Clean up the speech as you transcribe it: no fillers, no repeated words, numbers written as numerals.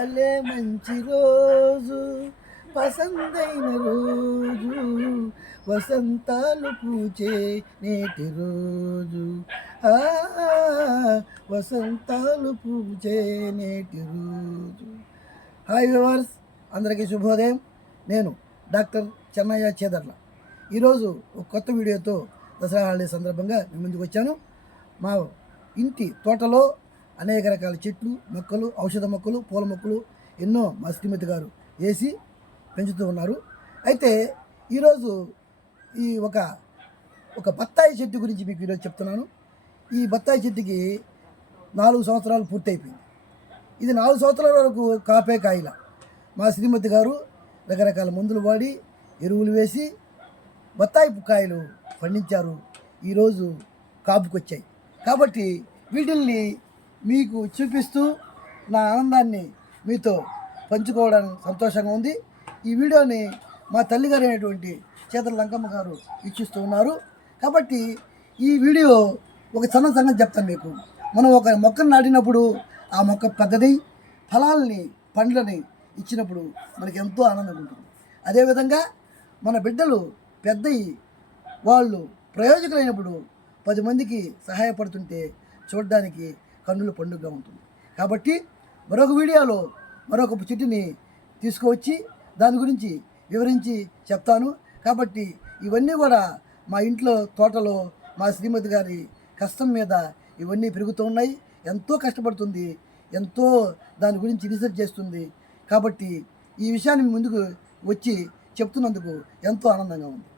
అలే మంచి రోజు పసందైన రోజు వసంతాలు పూచే నేటి రోజు ఆ వసంతాలు పూచే నేటి రోజు. హాయ్ వ్యూవర్స్, అందరికీ శుభోదయం. నేను డాక్టర్ చెన్నయ్య చేదర్ల. ఈరోజు ఒక కొత్త వీడియోతో దసరా హాలిడే సందర్భంగా మీ ముందుకు వచ్చాను. మా ఇంటి తోటలో అనేక రకాల చెట్లు, మొక్కలు, ఔషధ మొక్కలు, పూల మొక్కలు ఎన్నో మా శ్రీమతి గారు వేసి పెంచుతూ ఉన్నారు. అయితే ఈరోజు ఈ ఒక బత్తాయి చెట్టు గురించి మీకు ఈరోజు చెప్తున్నాను. ఈ బత్తాయి చెట్టుకి 4 సంవత్సరాలు పూర్తయిపోయింది. ఇది 4 సంవత్సరాల వరకు కాపే కాయల. మా శ్రీమతి గారు రకరకాల మందులు వాడి ఎరువులు వేసి బత్తాయి కాయలు పండించారు. ఈరోజు కాపుకొచ్చాయి. కాబట్టి వీటిల్ని మీకు చూపిస్తూ నా ఆనందాన్ని మీతో పంచుకోవడానికి సంతోషంగా ఉంది. ఈ వీడియోని మా తల్లిగారు అయినటువంటి చేతల లంకమ్మ గారు వీక్షిస్తూ ఉన్నారు. కాబట్టి ఈ వీడియో ఒక చిన్న సంగతి చెప్తాను మీకు. మనం ఒక మొక్కను నాటినప్పుడు ఆ మొక్క పెద్దదై ఫలాల్ని, పండ్లని ఇచ్చినప్పుడు మనకి ఎంతో ఆనందంగా ఉంటుంది. అదేవిధంగా మన బిడ్డలు పెద్దయి వాళ్ళు ప్రయోజకులైనప్పుడు 10 మందికి సహాయపడుతుంటే చూడడానికి కన్నుల పండుగగా ఉంటుంది. కాబట్టి మరొక వీడియోలో మరొక చెట్టుని తీసుకువచ్చి దాని గురించి వివరించి చెప్తాను. కాబట్టి ఇవన్నీ కూడా మా ఇంట్లో తోటలో మా శ్రీమతి గారి కష్టం మీద ఇవన్నీ పెరుగుతూ ఉన్నాయి. ఎంతో కష్టపడుతుంది, ఎంతో దాని గురించి రీసెర్చ్ చేస్తుంది. కాబట్టి ఈ విషయాన్ని ముందుకు వచ్చి చెప్తున్నందుకు ఎంతో ఆనందంగా ఉంది.